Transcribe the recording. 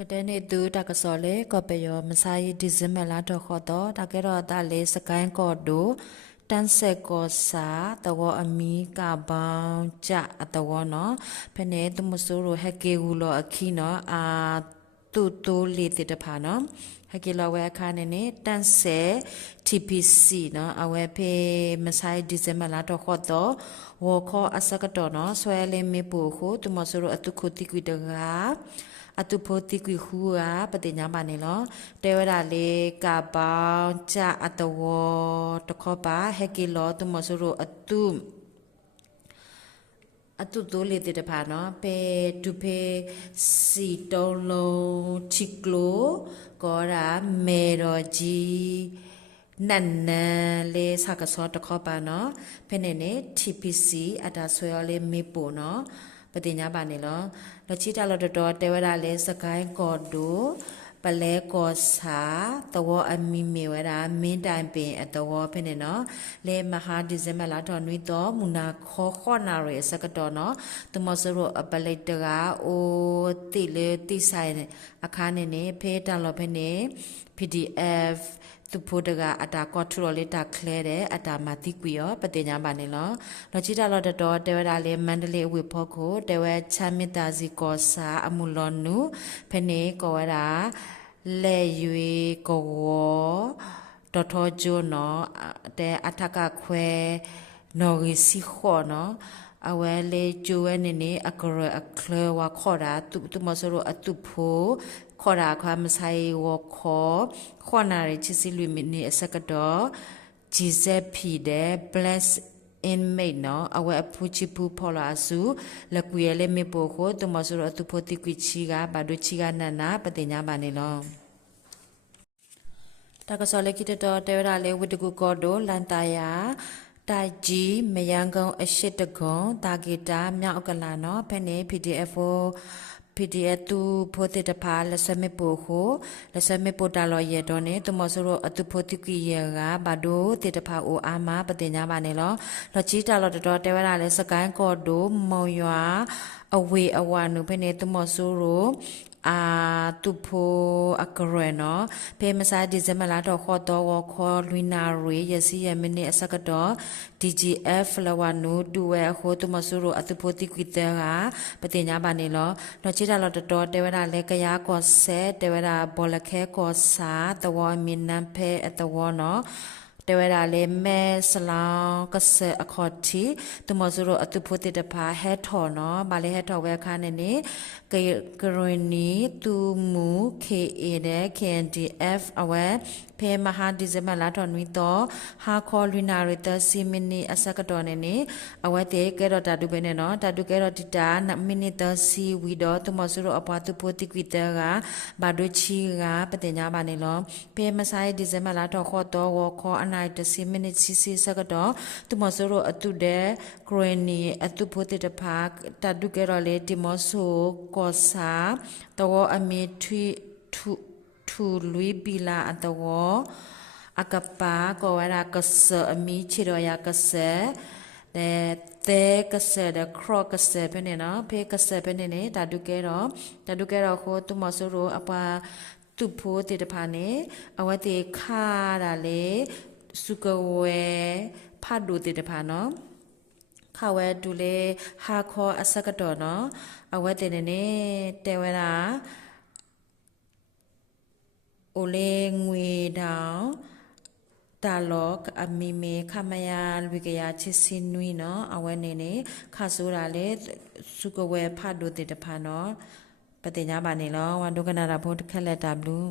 Kadene du takasole kopeyo masai dizimela dokhodo takero dale sakain kodo tanse kosa tawo ami kabang ja atawo no phene tumusuru heke gulo akhino a tu le te tapha no heke lo we akhane ne tanse TPC no awe phe masai dizimela dokhodo wo kho asakato no swele me pu kho tumusuru atukhuti kwitaga atu photi kwi hua patinya bane lo tewara le ka ba cha atawo tokho ba hekilo tumosuro atu to le te pha no pe tu phe si ton lo chiklo ko ra me ro ji nan le sa ka so tokho ba no phe ne ne TPC ata swe le me po noปฏิญญาบานนี่เนาะแล้วชิตาเราตอเตวดาเลสกายกอดูปะเลกอสาตวอมีเมวดามินတိုင်ပင်အတဝဖနေနော်လေမဟာဒီဇမလာတော်နွီတော်မူနာခောခောနာရေစကတော်နော်တမစရအပလိုက်တကာအိုတိလေတိဆိုင်အခါနေနေဖေးတန်လောဖနေ PDF သူဖို့တကအတာကော့ထရိုလေးတာคလဲတဲ့အတာမတိကွေရောပတင်ညာပါနေလောလောချိတာလောတတော်တေဝဒါလေးမန္တလေးဝေဖို့ကိုတေဝချမ်းမတာစီကောစာအမှုလောနုဖနေကောဝရာလဲရွေကောတော်ထောဂျိုနော်တဲ့အထကခွဲနော်ရီစီခောနော်အဝဲလေကျိုးဝဲနေနေအကရအခလဝခေါ်တာသူမစရအတုဖို့ခေါ်တာခွာမဆိုင်ဝခေါ်ခေါ်နာရချစ်စီလူမီနေအစကတော့ဂျီဇက်ဖီတဲ့ bless inmate နော်အဝဲအဖူချီပူဖော်လာစုလက်ကွေလေမေပိုကိုသူမစရအတုဖို့တိကွချီကဘာဒိုချီကနနာပတင်ညာပါနေလောတကဆောလေကိတတော်တေရလေဝတကူကောဒိုလန်တယာတိုင်ကြီးမယန်းကုန်းအရှိတကုံတာဂီတာမြောက်ကလာနော်ဖဲနေ PDF တူဖိုတေတဖာလစမေပိုခိုလစမေပိုတာလောရဲတော့နေတမဆရအတူဖိုတိကီရကဘာဒိုတေတဖာအိုအာမပတင်ညာပါနေလောလောချီတာလောတော်တဲဝရလဲစကိုင်းကော်ဒိုမောင်ရွာအဝေအဝနုဖဲနေတမဆရอาตุโพอากรเนาะเพมซาดิเซมลาดอขอตอวขอลุยนาเรยစီယမနေအစကတော် DGF လဝနုဒူဝဲအခိုတမဆူရအတုဖိုတိကွီတဲကပတင်ညာပါနေလောတော့ချစ်တာလောတော်တေဝရလဲကရကောဆဲတေဝရဘောလခဲကောစာတဝမင်းနံဖဲအတဝနော်တေဝရလေမဲဆလောင်းကဆအခေါ်တီတမဆူရအတုဖိုတိတဖာဟဲထော်နော်မလေးဟဲထော်ဝဲခါနေနေကရနီတူမူ KA တဲ့ KNDF အဝဲဖေမဟာဒီဇမလာတော်နွီတော့ဟာခေါ်လူနာရတစီမီနီအစကတော်နေနေအဝဲတဲ့ကဲတော့တာတူပဲနဲ့နော်တာတူကဲတော့ဒီတာနမီနီတစီဝီတော့တမဆူရအပွားသူပိုတိကွီတဲကဘာဒိုချီကပတင်ညာပါနေလောဖေမဆိုင်ဒီဇမလာတော်ခေါ်တော့ဝခေါ်အနိုင်တစီမီနီစီစီစကတော့တမဆူရအတူတဲ့ဂရနီအတူပိုတိတဖာတာတူကဲတော့လေဒီမဆူကောစာတော့အမီထွီทูลุยบิลาอัตวอากปาก็วรากษะมีชิรยากษะเตกษะเดครอกษะเป็นเนาะเพกษะเป็นเนี่ยตาดุเกรอโคตุมอสุโรอปาตุโพติตพาเนอวติคาดาเลสุกเวพาดูติตพาเนาะခဝဲဒူလေဟာခောအစကတော်နော်အဝဲတင်နေတဲဝဲတာအိုလေငွေတောင်တာလော့အမီမေခမယာဝိကယာချစ်စင်းနွီနော်အဝဲနေနေခါဆိုတာလေစုကဝဲဖတ်ဒိုတေတဖာနော်ပတိညာပါနေလောဝန်ဒုကနာရာဘုတ်ခက်လက်တာဘလူး